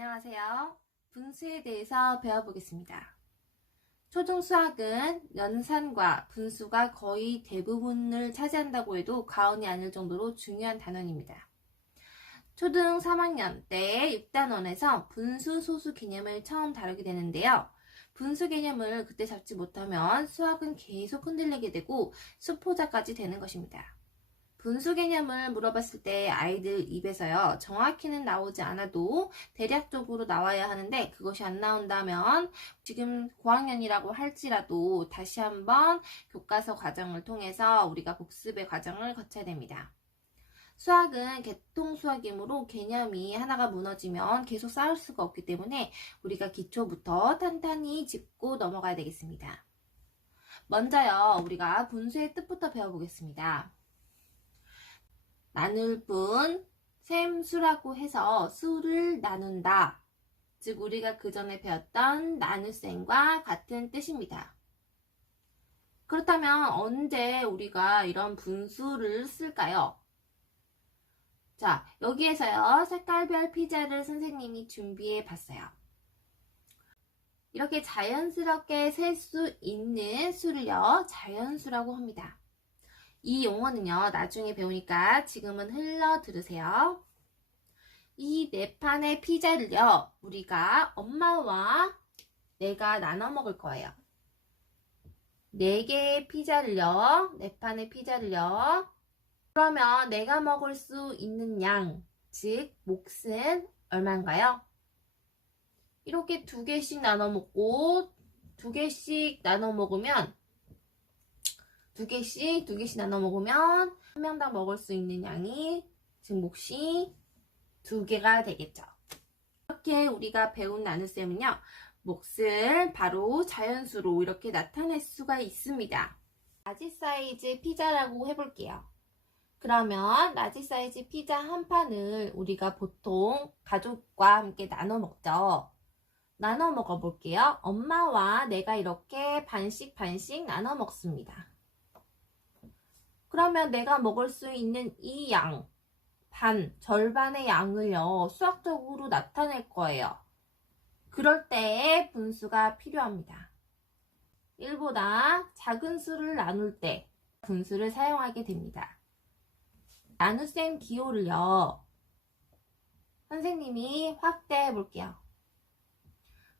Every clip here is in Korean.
안녕하세요. 분수에 대해서 배워보겠습니다. 초등수학은 연산과 분수가 거의 대부분을 차지한다고 해도 과언이 아닐 정도로 중요한 단원입니다. 초등 3학년 때 6단원에서 분수, 소수 개념을 처음 다루게 되는데요. 분수 개념을 그때 잡지 못하면 수학은 계속 흔들리게 되고 수포자까지 되는 것입니다. 분수 개념을 물어봤을 때 아이들 입에서요, 정확히는 나오지 않아도 대략적으로 나와야 하는데 그것이 안 나온다면 지금 고학년이라고 할지라도 다시 한번 교과서 과정을 통해서 우리가 복습의 과정을 거쳐야 됩니다. 수학은 개통수학이므로 개념이 하나가 무너지면 계속 쌓을 수가 없기 때문에 우리가 기초부터 탄탄히 짚고 넘어가야 되겠습니다. 먼저요, 우리가 분수의 뜻부터 배워보겠습니다. 나눌 뿐, 셈수라고 해서 수를 나눈다. 즉 우리가 그 전에 배웠던 나눗셈과 같은 뜻입니다. 그렇다면 언제 우리가 이런 분수를 쓸까요? 자, 여기에서요, 색깔별 피자를 선생님이 준비해 봤어요. 이렇게 자연스럽게 셀 수 있는 수를요, 자연수라고 합니다. 이 용어는요, 나중에 배우니까 지금은 흘러 들으세요. 이 네 판의 피자를요, 우리가 엄마와 내가 나눠 먹을 거예요. 네 개의 피자를요, 네 판의 피자를요. 그러면 내가 먹을 수 있는 양, 즉 몫은 얼마인가요? 이렇게 두 개씩 나눠 먹고 두 개씩 나눠 먹으면 두 개씩 나눠 먹으면 한 명당 먹을 수 있는 양이 즉 몫이 두 개가 되겠죠. 이렇게 우리가 배운 나눗셈은요, 몫을 바로 자연수로 이렇게 나타낼 수가 있습니다. 라지 사이즈 피자라고 해볼게요. 그러면 라지 사이즈 피자 한 판을 우리가 보통 가족과 함께 나눠 먹죠. 나눠 먹어볼게요. 엄마와 내가 이렇게 반씩 나눠 먹습니다. 그러면 내가 먹을 수 있는 이 양, 절반의 양을요, 수학적으로 나타낼 거예요. 그럴 때에 분수가 필요합니다. 1보다 작은 수를 나눌 때 분수를 사용하게 됩니다. 나눗셈 기호를요, 선생님이 확대해 볼게요.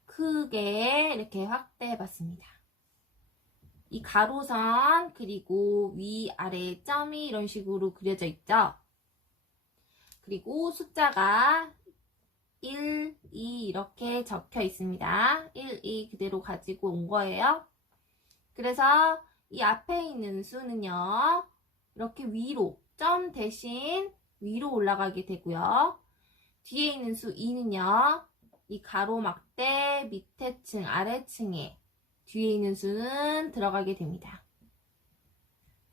크게 이렇게 확대해 봤습니다. 이 가로선 그리고 위아래 점이 이런 식으로 그려져 있죠. 그리고 숫자가 1, 2 이렇게 적혀 있습니다. 1, 2 그대로 가지고 온 거예요. 그래서 이 앞에 있는 수는요, 이렇게 위로, 점 대신 위로 올라가게 되고요. 뒤에 있는 수 2는요, 이 가로막대 밑에 층, 아래층에 뒤에 있는 수는 들어가게 됩니다.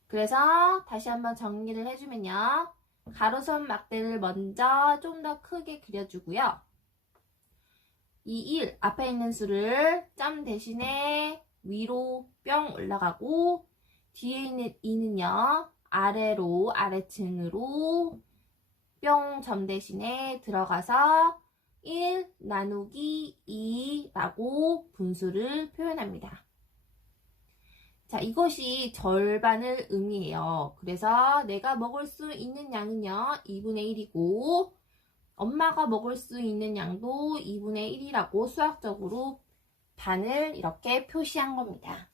그래서 다시 한번 정리를 해주면요, 가로선 막대를 먼저 좀 더 크게 그려주고요. 이 1, 앞에 있는 수를 점 대신에 위로 뿅 올라가고, 뒤에 있는 2는요, 아래로, 아래층으로 뿅 점 대신에 들어가서 1 나누기 2라고 분수를 표현합니다. 자, 이것이 절반을 의미해요. 그래서 내가 먹을 수 있는 양은요, 2분의 1이고 엄마가 먹을 수 있는 양도 2분의 1이라고 수학적으로 반을 이렇게 표시한 겁니다.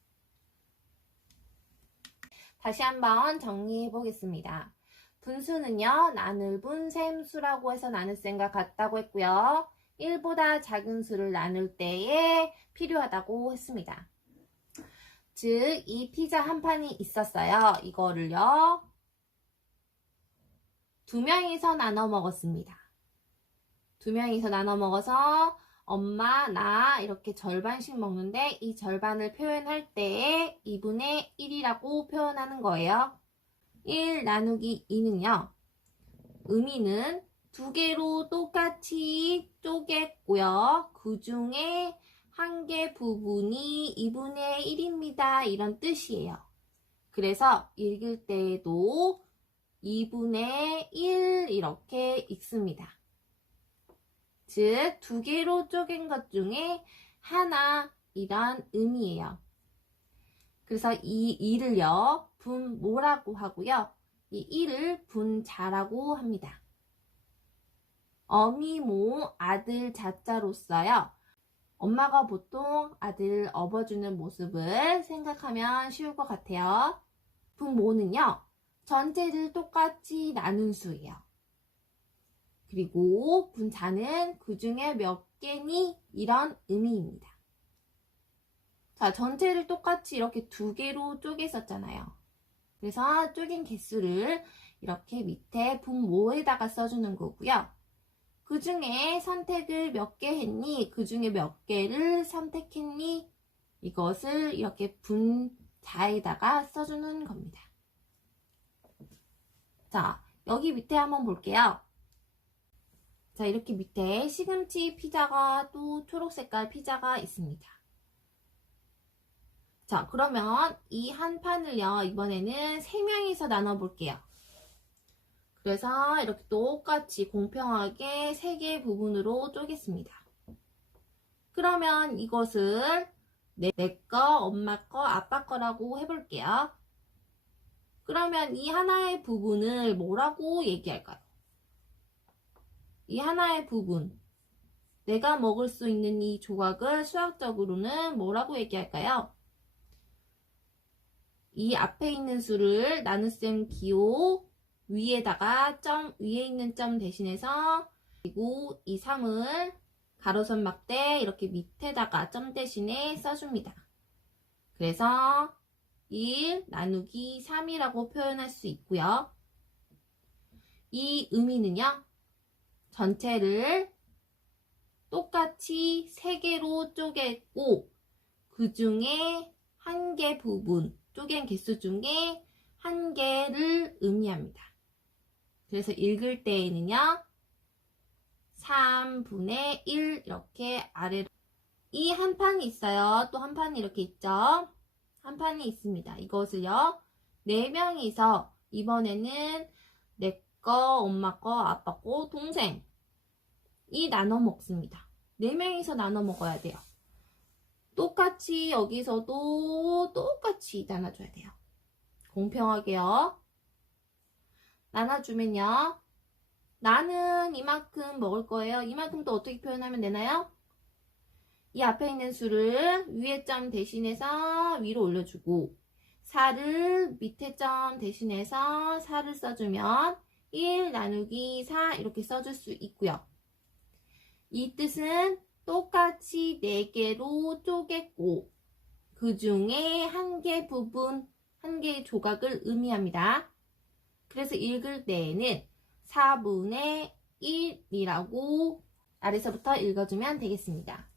다시 한번 정리해 보겠습니다. 분수는요, 나눌 분 셈수라고 해서 나눗셈과 같다고 했고요. 1보다 작은 수를 나눌 때에 필요하다고 했습니다. 즉, 이 피자 한 판이 있었어요. 이거를요, 2명이서 나눠 먹었습니다. 2명이서 나눠 먹어서 엄마, 나 이렇게 절반씩 먹는데 이 절반을 표현할 때에 2분의 1이라고 표현하는 거예요. 1 나누기 2는요, 의미는 두 개로 똑같이 쪼갰고요. 그 중에 한 개 부분이 2분의 1입니다. 이런 뜻이에요. 그래서 읽을 때에도 2분의 1 이렇게 읽습니다. 즉, 두 개로 쪼갠 것 중에 하나 이런 의미예요. 그래서 이 이를요, 분모라고 하고요. 이 이를 분자라고 합니다. 어미모 아들 자자로서요. 엄마가 보통 아들을 업어주는 모습을 생각하면 쉬울 것 같아요. 분모는요, 전체를 똑같이 나눈 수예요. 그리고 분자는 그 중에 몇 개니 이런 의미입니다. 자, 전체를 똑같이 이렇게 두 개로 쪼갰었잖아요. 그래서 쪼갠 개수를 이렇게 밑에 분모에다가 써주는 거고요. 그 중에 선택을 몇 개 했니? 그 중에 몇 개를 선택했니? 이것을 이렇게 분자에다가 써주는 겁니다. 자, 여기 밑에 한번 볼게요. 자, 이렇게 밑에 시금치 피자가 또 초록 색깔 피자가 있습니다. 자, 그러면 이 한 판을요, 이번에는 3명이서 나눠 볼게요. 그래서 이렇게 똑같이 공평하게 3개의 부분으로 쪼갰습니다. 그러면 이것을 내 거, 엄마 거, 아빠 거라고 해볼게요. 그러면 이 하나의 부분을 뭐라고 얘기할까요? 이 하나의 부분, 내가 먹을 수 있는 이 조각을 수학적으로는 뭐라고 얘기할까요? 이 앞에 있는 수를 나눗셈 기호 위에다가 점, 위에 있는 점 대신해서, 그리고 이 3을 가로선 막대 이렇게 밑에다가 점 대신에 써줍니다. 그래서 1 나누기 3이라고 표현할 수 있고요. 이 의미는요, 전체를 똑같이 3개로 쪼갰고 그 중에 한 개 부분, 쪼갠 개수 중에 한 개를 의미합니다. 그래서 읽을 때에는요, 3분의 1 이렇게 아래로 이 한 판이 있어요. 또 한 판이 이렇게 있죠. 한 판이 있습니다. 이것을요, 4명이서 이번에는 내 거, 엄마 거, 아빠 거, 동생 이 나눠 먹습니다. 4명이서 나눠 먹어야 돼요. 똑같이 여기서도 똑같이 나눠줘야 돼요. 공평하게요. 나눠주면요, 나는 이만큼 먹을 거예요. 이만큼 또 어떻게 표현하면 되나요? 이 앞에 있는 수를 위에 점 대신해서 위로 올려주고 4를 밑에 점 대신해서 4를 써주면 1 나누기 4 이렇게 써줄 수 있고요. 이 뜻은 똑같이 4개로 쪼갰고 그 중에 한 개 부분, 한 개의 조각을 의미합니다. 그래서 읽을 때에는 4분의 1이라고 아래서부터 읽어주면 되겠습니다.